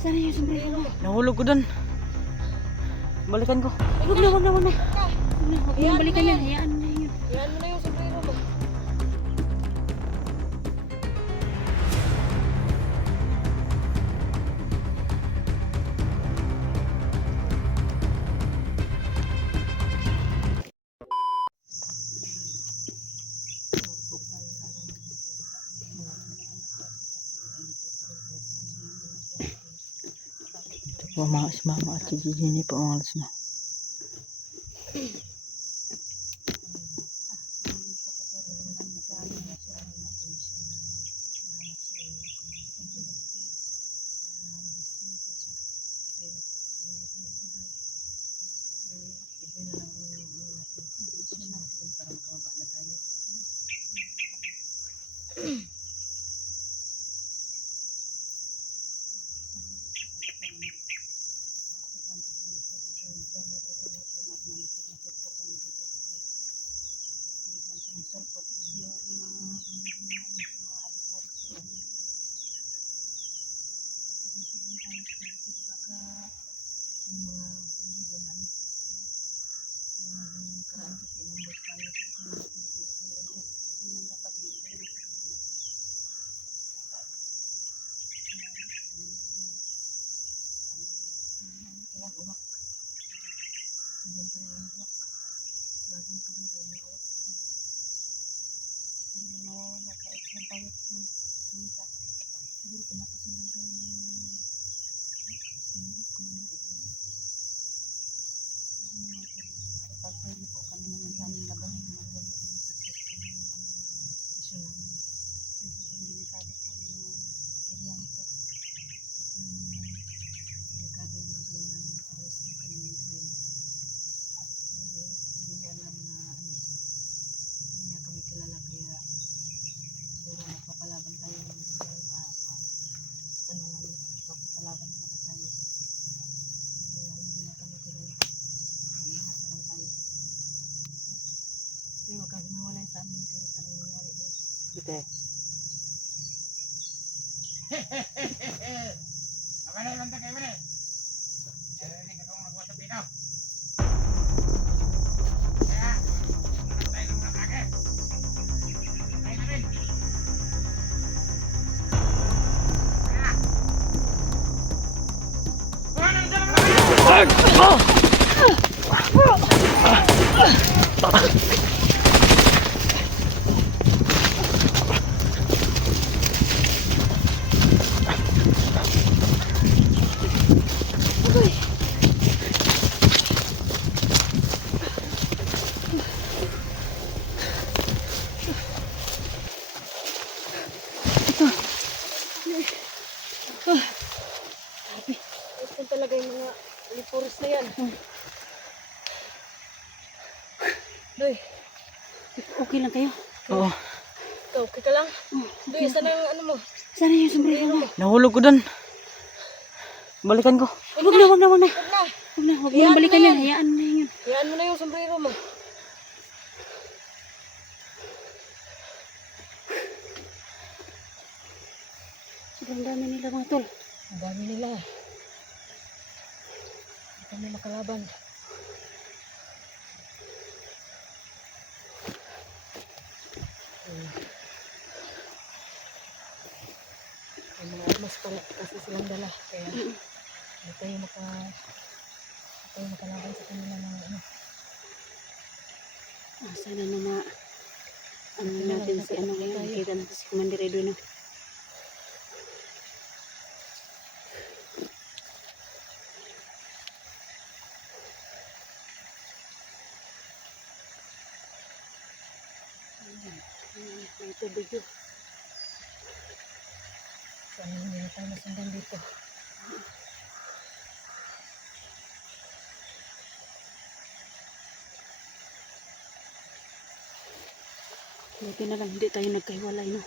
Sana yung sombrero mo. Nahulog ko dun. Balikan ko. Huwag na. Huwag mo balikan yan. Hayaan mo na yun. Hayaan mo na yung sombrero mo. Si mama at si Gigi po ang alas na. Dito. Ito talaga yung mga lipuris na yan. Doy, Okay lang kayo? Oo. ikaw, okay ka lang? Doy, saan ang ano mo? Sana yung sombrero mo. Nahulog ko dun. Balikan ko. Huwag na. Huwag na. Huwag mo balikan yan. Hayaan mo na yun. Hayaan mo na yung sombrero mo. Sobrang dami nila mga tol. Ang dami nila. Hindi kami makalaban. May mga armas pala kasi silang dala. Kaya hindi tayo makalaban sa kanila ng ano. Sana na ano natin si ano ngayon. Kita natin si Commander Edwin. May tubig yun. Sana hindi na tayo masundan dito. Buti na lang hindi tayo nagkahiwalay, no?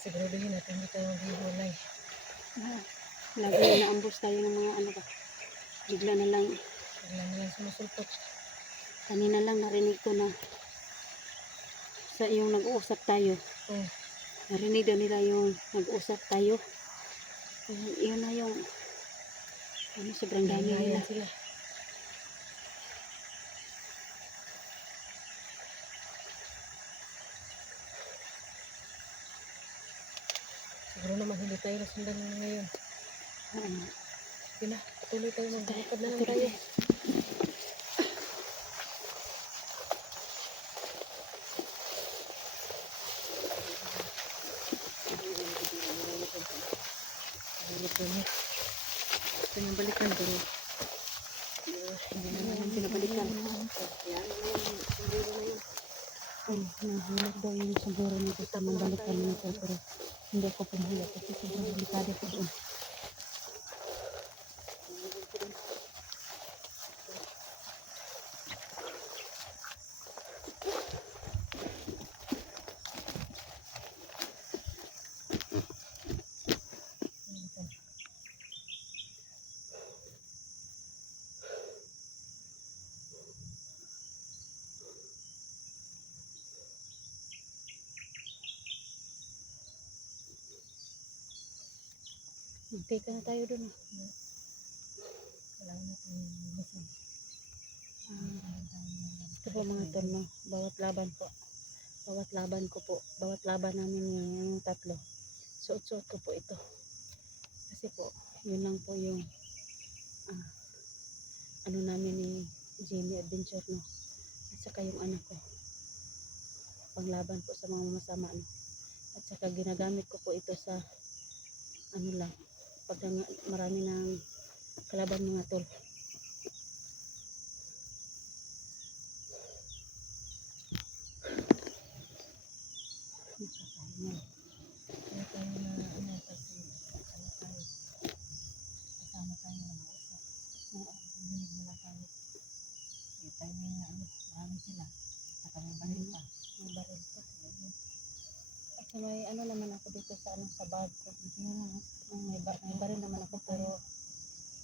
Siguraduhin natin hindi tayo maghiwalay. Lagi inaambos tayo ng mga ano ba. Bigla na lang sumusulpot. kanina lang narinig ko na sa yung nag-uusap tayo. Narinig daw nila yung nag-uusap tayo. Yun na yung sobrang dami nila. Ayan sila. Siguro naman hindi tayo nasundan ngayon. Sige na, patuloy tayo. Maglalakad na lang tayo. Ito yung balikan pero hindi naman Pinabalikan. Ay, nahulog daw yung siguro nito sa mabalikan nito. Pero hindi ako pumahulog kasi sobrang delikado ko doon. Magteka na tayo doon. kailangan natin masin. Ito po mga tol, no? Bawat laban ko po, bawat laban namin yung tatlo, suot-suot ko po ito. Kasi po, yun lang po yung ano namin ni Jimmy Adventure, no? At saka yung anak ko, panglaban po sa mga masama, no? At saka ginagamit ko po ito sa ano lang, pag marami ng kalaban mga tol. Kaya tayo na ano kasi ano tayo. Kasama tayo na mausap. Nanginig na lang tayo. Kaya tayo na ano, marami sila. Saka may baril pa. May baril pa. At may ano naman ako dito sa ano, sa bag ko. May baril naman ako pero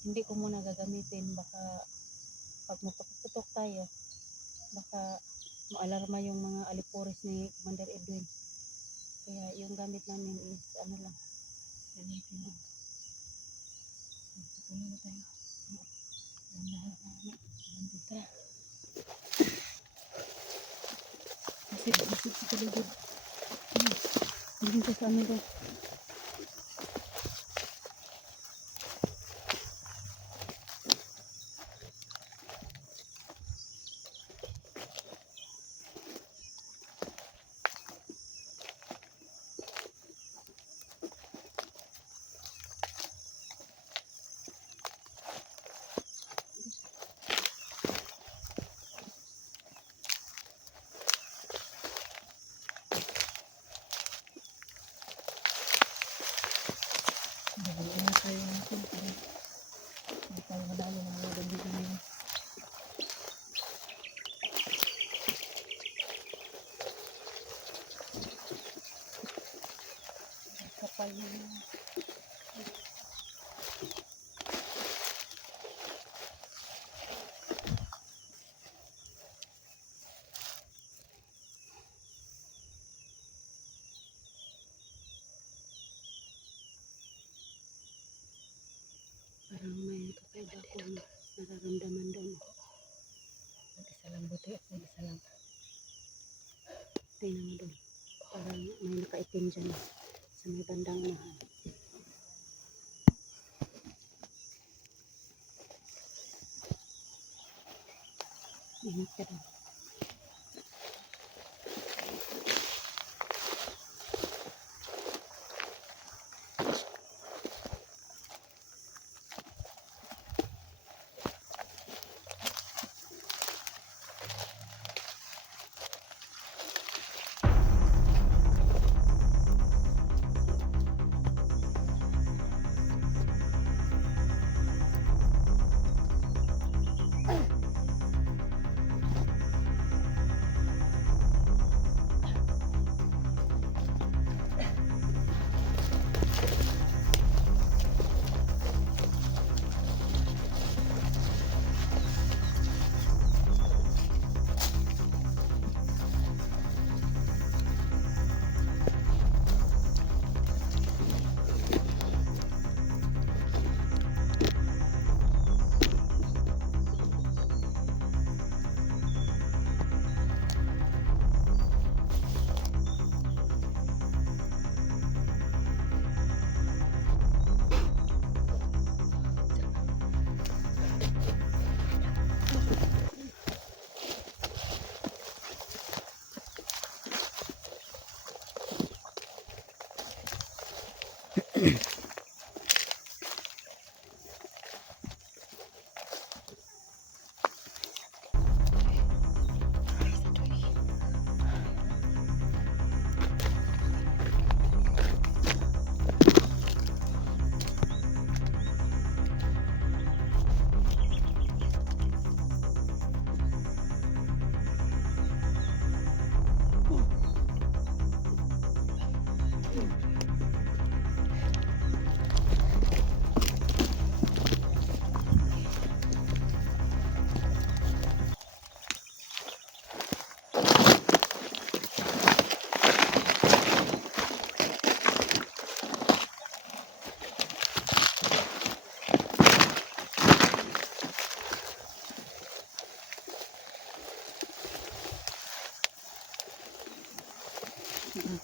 hindi ko muna gagamitin. Baka pag magpaputok tayo, baka maalarma yung mga alipuris ni Commander Edwin. Kaya yung gamit namin is ano lang. Gamitin lang. Tuloy na tayo. Tara. Masip sa paligid. Dito sa amin doon. Gawin na tayo natin para hindi tayo madalo ng mga bandigan nila. Kapal na yun. Parang may kakaiba akong nararamdaman doon. Mag-isa lang buti at mag-isa lang. Tingnan mo doon. Parang may nakaitim dyan sa may bandang unahan. Ingat ka doon.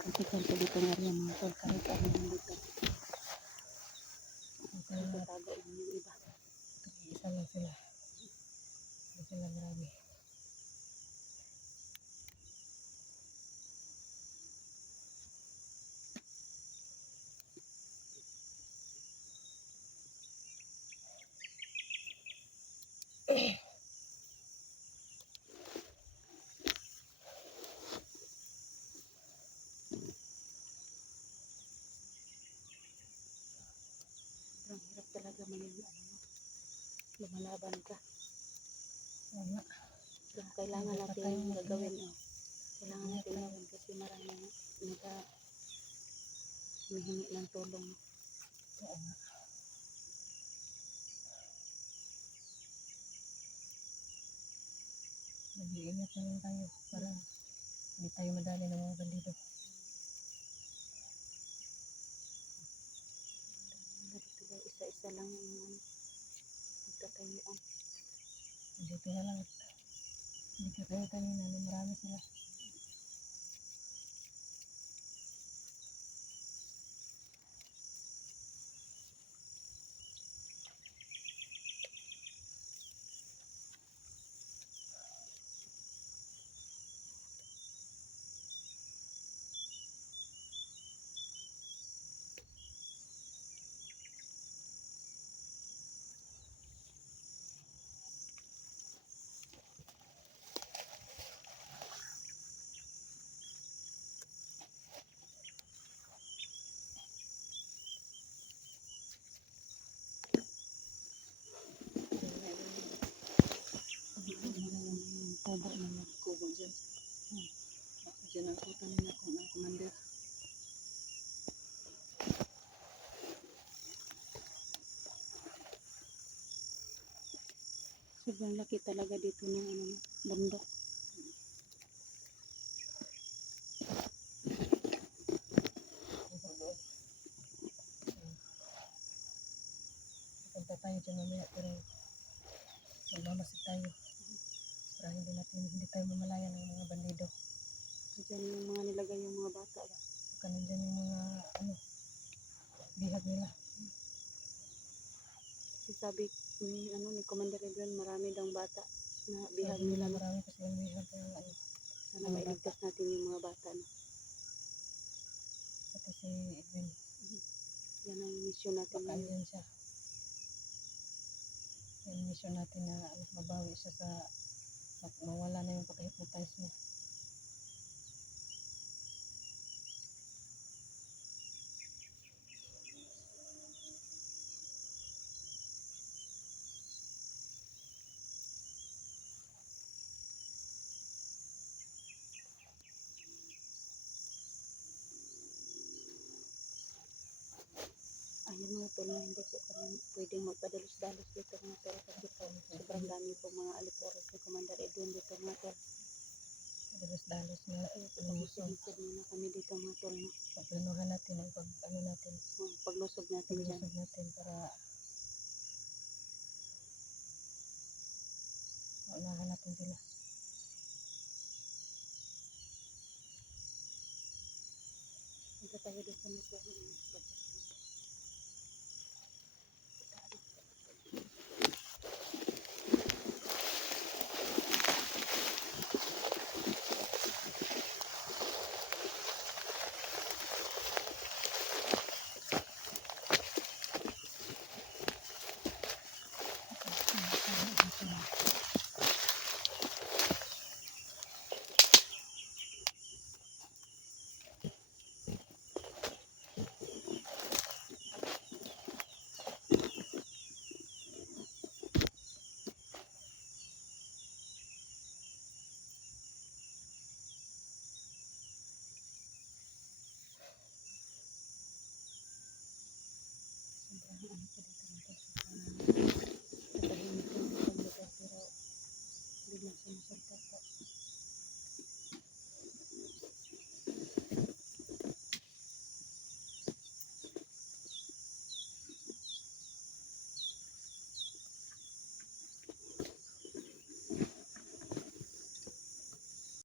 Kanti-kanti dito nga rin mga tol. Kahit ano lang dito. Tago lang yung iba. Isa lang sila. Hindi sila marami. Sobrang hirap talaga lumalaban ka. Oo nga. So, kailangan natin gagawin. Kailangan natin gawin kasi maraming humihingi ng tulong. Oo nga. Mag-iingat na lang tayo para hindi tayo madali ng mga bandido. Isa-isa lang yung magtatayuan. Dito na lang. Dito tayo kanina na marami sila. Kubo naman. Kubo dyan. Dyan ang kutan nila kung ang commander. Sobrang laki talaga dito ng bundok. Punta tayo dyan mamaya pero magmamasid tayo. Para hindi tayo mamalayan ng mga bandido. Dyan yung mga nilagay yung mga bata ba. Saka nandyan yung mga bihag nila. Kasi sabi ni Commander Edwin, marami daw bata na bihag nila. Marami kasi yung bihag na Sana mailigtas natin yung mga bata. No? pati si Edwin. Yan ang mission natin. Baka andyan siya. Yung mission natin na mabawi siya sa mawala na yung pagka-hypnotize niya. Ayun mga tol, na hindi po kami pwedeng magpadalos-dalos dito mga tol kasi po sobrang dami po mga aliporos ni Commander Edwin dito mga tol. Dalos-dalos na lumusog. Paglusog muna kami dito mga tol. No? Pagplanuhan natin ang natin. Paglusog natin dyan. Paglusog natin para maunahan natin sila. Punta tayo dito mga tol. ano ko dito ng kurso.